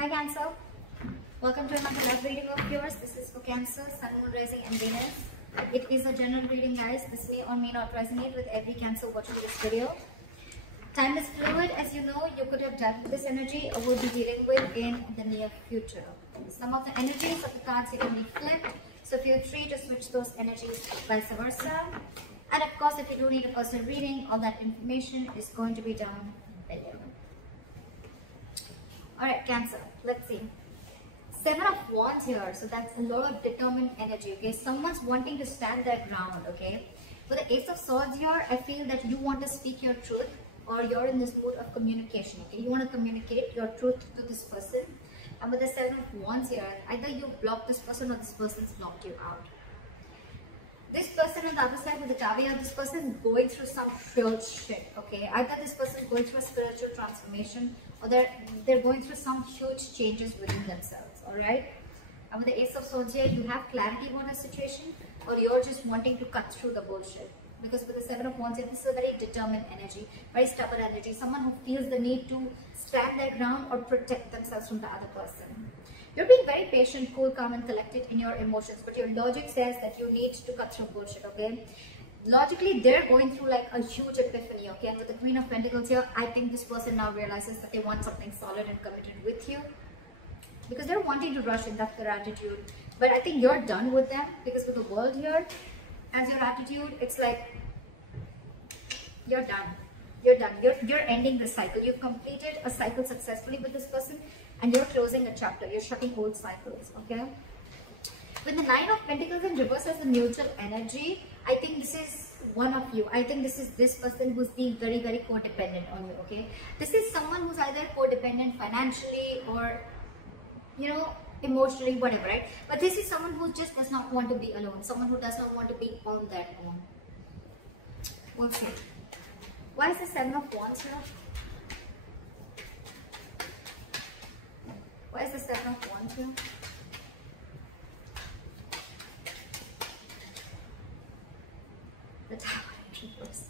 Hi Cancer, welcome to another live reading of yours. This is for Cancer, Sun, Moon, Rising and Venus. It is a general reading guys. This may or may not resonate with every Cancer watching this video. Time is fluid, as you know. You could have dealt with this energy or will be dealing with in the near future. Some of the energies of the cards here can be flipped, so feel free to switch those energies vice versa. And of course, if you do need a personal reading, all that information is going to be down below. Alright, Cancer, let's see. 7 of Wands here, so that's a lot of determined energy, okay? Someone's wanting to stand their ground, okay? With the Ace of Swords here, I feel that you want to speak your truth, or you're in this mood of communication, okay? You want to communicate your truth to this person. And with the 7 of Wands here, either you block this person or this person's blocked you out. This person on the other side with the Tower here, this person is going through some real shit, okay? Either this person is going through a spiritual transformation or they're going through some huge changes within themselves, alright? And with the Ace of Swords here, you have clarity on a situation or you're just wanting to cut through the bullshit. Because with the 7 of Wands here, this is a very determined energy, very stubborn energy, someone who feels the need to stand their ground or protect themselves from the other person. You're being very patient, cool, calm and collected in your emotions, but your logic says that you need to cut through bullshit, okay? Logically, they're going through like a huge epiphany, okay? And with the Queen of Pentacles here, I think this person now realizes that they want something solid and committed with you. Because they're wanting to rush in, that's their attitude. But I think you're done with them, because with the World here, as your attitude, it's like, you're done. You're done. You're ending this cycle. You've completed a cycle successfully with this person and you're closing a chapter. You're shutting old cycles, okay? With the 9 of Pentacles in reverse as the neutral energy, I think this is one of you. I think this is this person who's being very, very codependent on you, okay? This is someone who's either codependent financially or, you know, emotionally, whatever, right? But this is someone who just does not want to be alone. Someone who does not want to be on their own. We'll see. Why is the 7 of Wands here? Why is the 7 of Wands here? The Tower in reverse.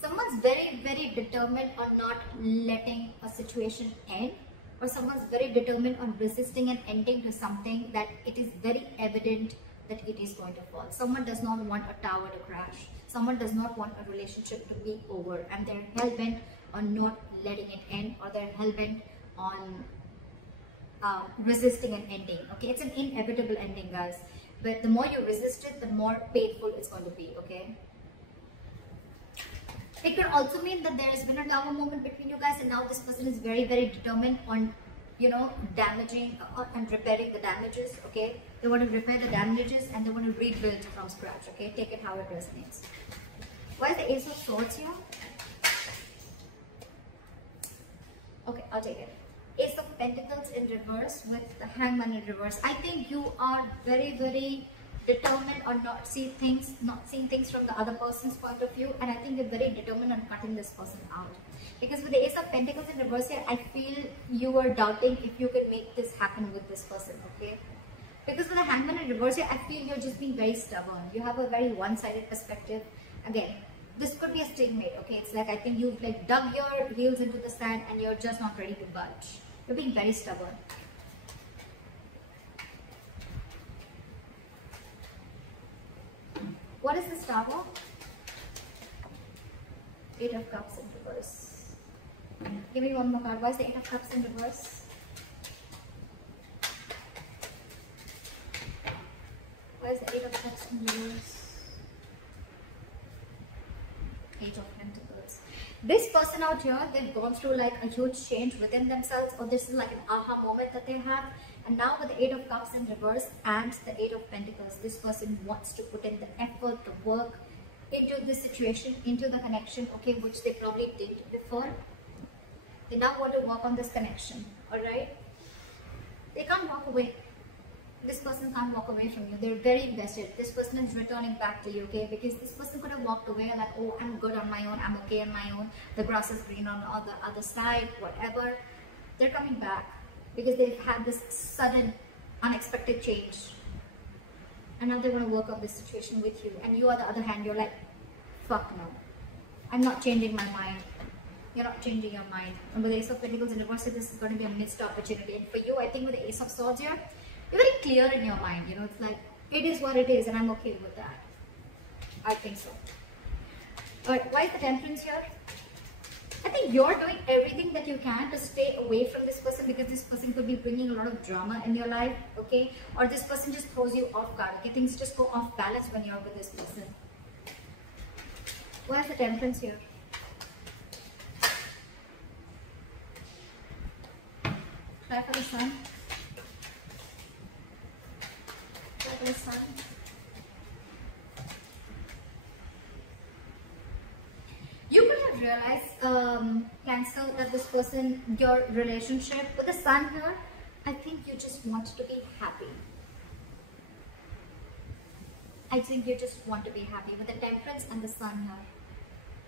Someone's very, very determined on not letting a situation end, or someone's very determined on resisting and ending to something that it is very evident that it is going to fall. Someone does not want a tower to crash. Someone does not want a relationship to be over, and they're hell-bent on not letting it end, or they're hell-bent on resisting an ending, okay? It's an inevitable ending, guys. But the more you resist it, the more painful it's going to be, okay? It could also mean that there has been a Tower moment between you guys, and now this person is very, very determined on, you know, damaging and repairing the damages, okay? They want to repair the damages and they want to rebuild from scratch, okay? Take it how it resonates. Why is the Ace of Swords here? Okay, I'll take it. Ace of Pentacles in reverse with the Hangman in reverse. I think you are very, very determined on not seeing things from the other person's point of view, and I think you're very determined on cutting this person out. Because with the Ace of Pentacles in reverse here, I feel you are doubting if you could make this happen with this person, okay? Because with the Hangman in reverse here, I feel you're just being very stubborn. You have a very one-sided perspective. Again, this could be a stalemate, okay? It's like I think you've like dug your heels into the sand and you're just not ready to budge. You're being very stubborn. What is this Tower? 8 of Cups in reverse. Give me one more card. Why is the 8 of Cups in reverse? Why is the 8 of Cups in reverse? 8 of Pentacles. This person out here, they've gone through like a huge change within themselves, or this is like an aha moment that they have. And now with the 8 of Cups in reverse and the 8 of Pentacles, this person wants to put in the effort, the work into this situation, into the connection, okay, which they probably did before. They now want to work on this connection, alright? They can't walk away. This person can't walk away from you. They're very invested. This person is returning back to you, okay? Because this person could have walked away like, oh, I'm good on my own, I'm okay on my own, the grass is green on the other side, whatever. They're coming back because they've had this sudden, unexpected change. And now they want to work on this situation with you. And you, on the other hand, you're like, fuck no. I'm not changing my mind. You're not changing your mind. And with the Ace of Pentacles in reverse, this is going to be a missed opportunity. And for you, I think with the Ace of Swords here, you're very clear in your mind. You know, it's like, it is what it is and I'm okay with that. I think so. Alright, why is the Temperance here? I think you're doing everything that you can to stay away from this person, because this person could be bringing a lot of drama in your life, okay? Or this person just throws you off guard, okay? Things just go off balance when you're with this person. Why is the Temperance here? Try for the Sun. Try for the Sun. You could have realized, Cancer, that this person, your relationship with the Sun here, I think you just want to be happy. I think you just want to be happy with the Temperance and the Sun here.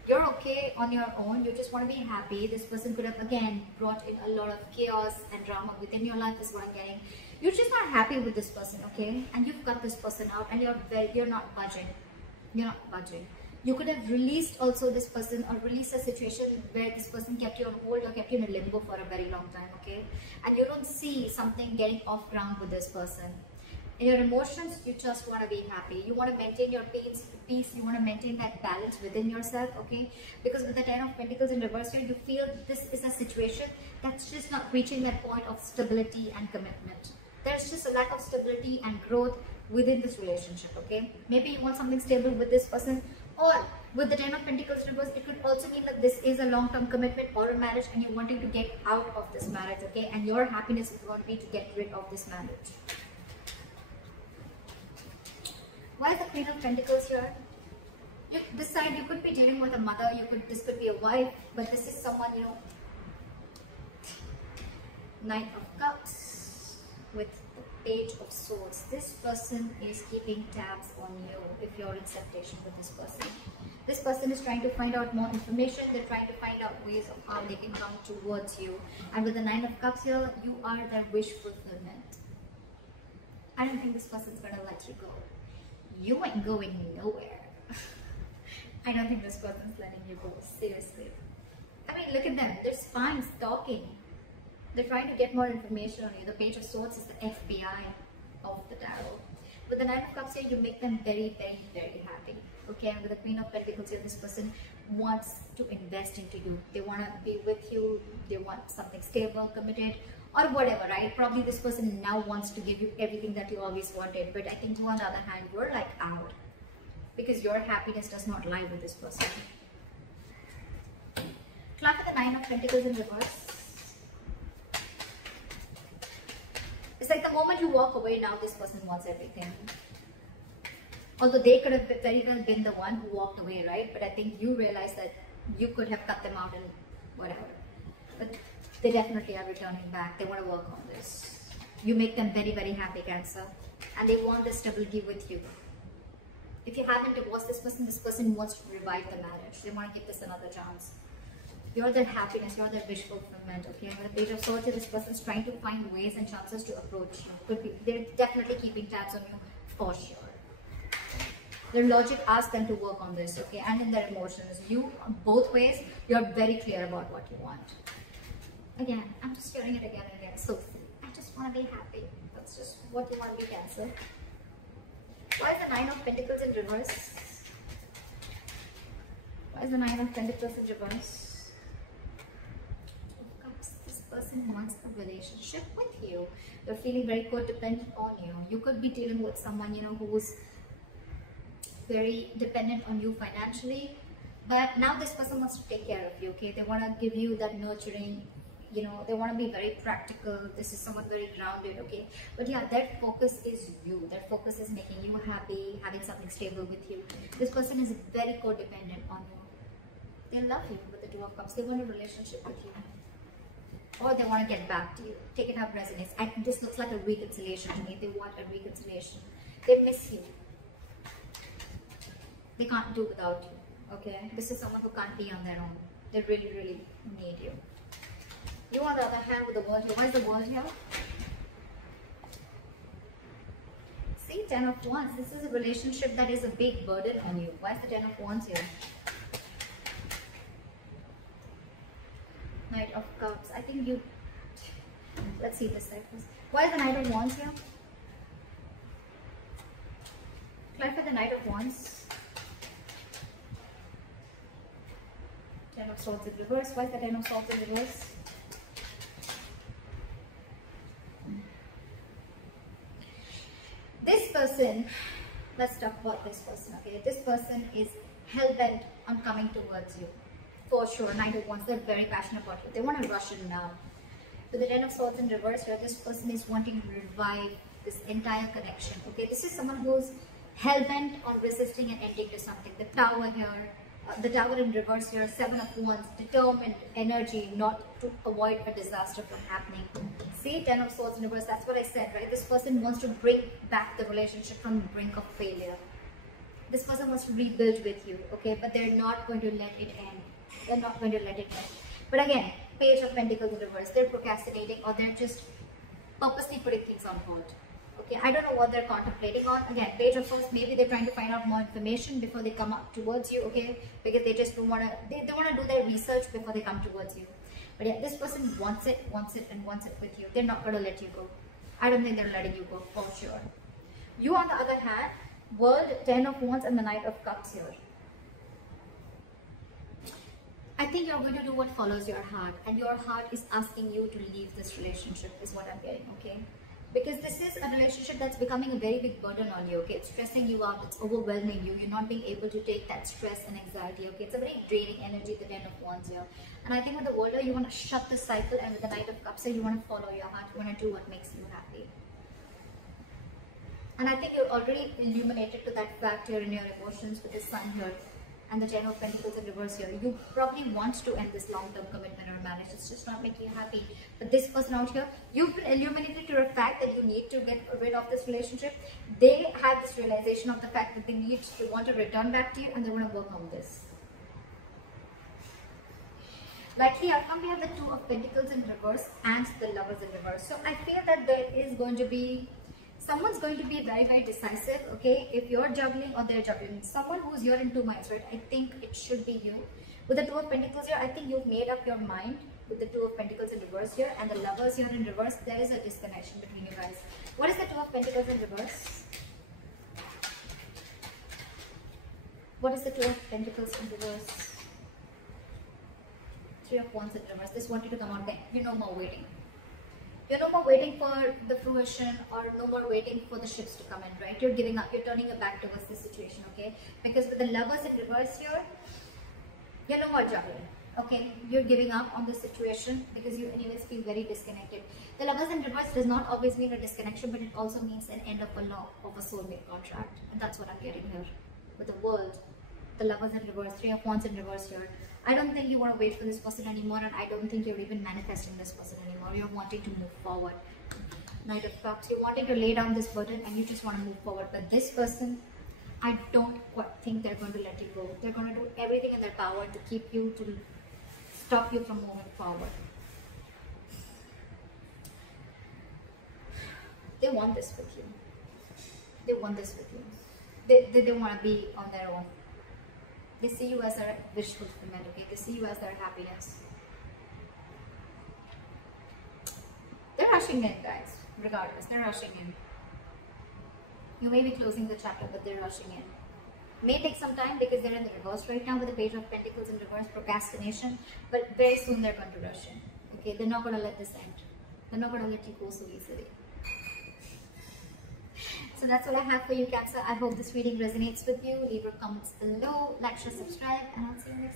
You're okay on your own, you just want to be happy. This person could have again brought in a lot of chaos and drama within your life is what I'm getting. You're just not happy with this person, okay? And you've got this person out and you're not budging. You're not budging. You could have released also this person, or released a situation where this person kept you on hold or kept you in a limbo for a very long time, okay? And you don't see something getting off ground with this person. In your emotions, you just want to be happy. You want to maintain your peace. You want to maintain that balance within yourself, okay? Because with the Ten of Pentacles in reverse here, you feel this is a situation that's just not reaching that point of stability and commitment. There's just a lack of stability and growth within this relationship, okay? Maybe you want something stable with this person, or with the Ten of Pentacles reverse, it could also mean that this is a long-term commitment or a marriage and you're wanting to get out of this marriage, okay? And your happiness is going to be to get rid of this marriage. Why is the Queen of Pentacles here? This side, you could be dealing with a mother, this could be a wife, but this is someone, you know, Knight of Cups with the Page of Swords. This person is keeping tabs on you if you're in separation with this person. This person is trying to find out more information. They're trying to find out ways of how they can come towards you. And with the Nine of Cups here, you are their wish fulfillment. I don't think this person's going to let you go. You ain't going nowhere. I don't think this person's letting you go, seriously. I mean, look at them. They're spying, stalking. They're trying to get more information on you. The Page of Swords is the FBI of the tarot. With the Nine of Cups here, you make them very, very, very happy. Okay, and with the Queen of Pentacles here, this person wants to invest into you. They want to be with you. They want something stable, committed, or whatever, right? Probably this person now wants to give you everything that you always wanted. But I think on the other hand, you're like out. Because your happiness does not lie with this person. Clap at the Nine of Pentacles in reverse. It's like the moment you walk away, now this person wants everything. Although they could have very well been the one who walked away, right? But I think you realize that you could have cut them out and whatever. But they definitely are returning back. They want to work on this. You make them very, very happy, Cancer. And they want this stability with you. If you haven't divorced this person wants to revive the marriage. They want to give this another chance. You're their happiness, you're their wish fulfillment, okay? With the Page of Swords, this person's trying to find ways and chances to approach you. Could be, they're definitely keeping tabs on you, for sure. Their logic asks them to work on this, okay? And in their emotions, you, both ways, you're very clear about what you want. Again, I'm just hearing it again and again. So, I just want to be happy. That's just what you want to be, Cancer. Why is the Nine of Pentacles in reverse? Why is the Nine of Pentacles in reverse? This person wants a relationship with you. They're feeling very codependent on you. You could be dealing with someone, you know, who's very dependent on you financially. But now this person wants to take care of you, okay? They want to give you that nurturing, you know, they want to be very practical. This is someone very grounded, okay? But yeah, their focus is you. Their focus is making you happy, having something stable with you. This person is very codependent on you. They love you with the Two of Cups. They want a relationship with you. Or they want to get back to you. Take it how it resonates. And this looks like a reconciliation to me. They want a reconciliation. They miss you. They can't do without you, okay? This is someone who can't be on their own. They really, really need you. You, on the other hand, with the World here. Why is the World here? See, Ten of Wands. This is a relationship that is a big burden on you. Why is the Ten of Wands here? think you... Let's see this side first. Why is the Knight of Wands here? Clarify the Knight of Wands. Ten of Swords in reverse. Why is the Ten of Swords in reverse? This person, let's talk about this person, okay? This person is hell-bent on coming towards you. For sure, Knight of Wands, they're very passionate about you. They want to rush in now. With the Ten of Swords in reverse here, this person is wanting to revive this entire connection, okay? This is someone who's hell-bent on resisting and ending to something. The Tower here, the Tower in reverse here, Seven of Wands, determined energy not to avoid a disaster from happening. See, Ten of Swords in reverse, that's what I said, right? This person wants to bring back the relationship from the brink of failure. This person wants to rebuild with you, okay? But they're not going to let it end. They're not going to let it end. But again, Page of Pentacles in reverse, they're procrastinating or they're just purposely putting things on hold. Okay, I don't know what they're contemplating on. Again, Page of Swords, maybe they're trying to find out more information before they come up towards you, okay? Because they just don't want to, they want to do their research before they come towards you. But yeah, this person wants it, and wants it with you. They're not going to let you go. I don't think they're letting you go, for sure. You, on the other hand, World, Ten of Wands, and the Knight of Cups here. I think you're going to do what follows your heart, and your heart is asking you to leave this relationship, is what I'm getting, okay? Because this is a relationship that's becoming a very big burden on you, okay? It's stressing you out, it's overwhelming you, you're not being able to take that stress and anxiety, okay? It's a very draining energy, the Ten of Wands here. And I think with the older, you want to shut the cycle, and with the Knight of Cups here, you want to follow your heart, you want to do what makes you happy. And I think you're already illuminated to that fact here in your emotions with the Sun here and the Ten of Pentacles in reverse here. You probably want to end this long-term commitment or marriage. It's just not making you happy. But this person out here, you've been illuminated to the fact that you need to get rid of this relationship. They have this realization of the fact that they want to return back to you, and they want to work on this. Likely outcome, we have the Two of Pentacles in reverse and the Lovers in reverse. So I feel that there is going to be, someone's going to be very, very decisive, okay? If you're juggling or they're juggling, someone who's here in two minds, right? I think it should be you. With the Two of Pentacles here, I think you've made up your mind. With the Two of Pentacles in reverse here and the Lovers here in reverse, there is a disconnection between you guys. What is the Two of Pentacles in reverse? What is the Two of Pentacles in reverse? Three of Wands in reverse. This wanted to come out there. You're no more waiting. You're no more waiting for the fruition or no more waiting for the ships to come in, right? You're giving up. You're turning your back towards this situation, okay? Because with the Lovers in reverse here, you're no more juggling, okay? You're giving up on the situation because you anyways feel very disconnected. The Lovers in reverse does not always mean a disconnection, but it also means an end of a love, of a soulmate contract. And that's what I'm getting here. With the World, the Lovers in reverse, Three of Wands in reverse here. I don't think you want to wait for this person anymore, and I don't think you're even manifesting this person anymore. You're wanting to move forward. Knight of Cups, you're wanting to lay down this burden and you just want to move forward. But this person, I don't quite think they're going to let you go. They're going to do everything in their power to keep you, to stop you from moving forward. They want this with you. They want this with you. They don't want to be on their own. They see you as their wish fulfillment, okay? They see you as their happiness. They're rushing in, guys. Regardless, they're rushing in. You may be closing the chapter, but they're rushing in. May take some time because they're in the reverse right now with the Page of Pentacles in reverse, procrastination. But very soon they're going to rush in. Okay, they're not going to let this end. They're not going to let you go so easily. So that's all I have for you, Cancer. I hope this reading resonates with you. Leave your comments below, like, share, subscribe, and I'll see you next time.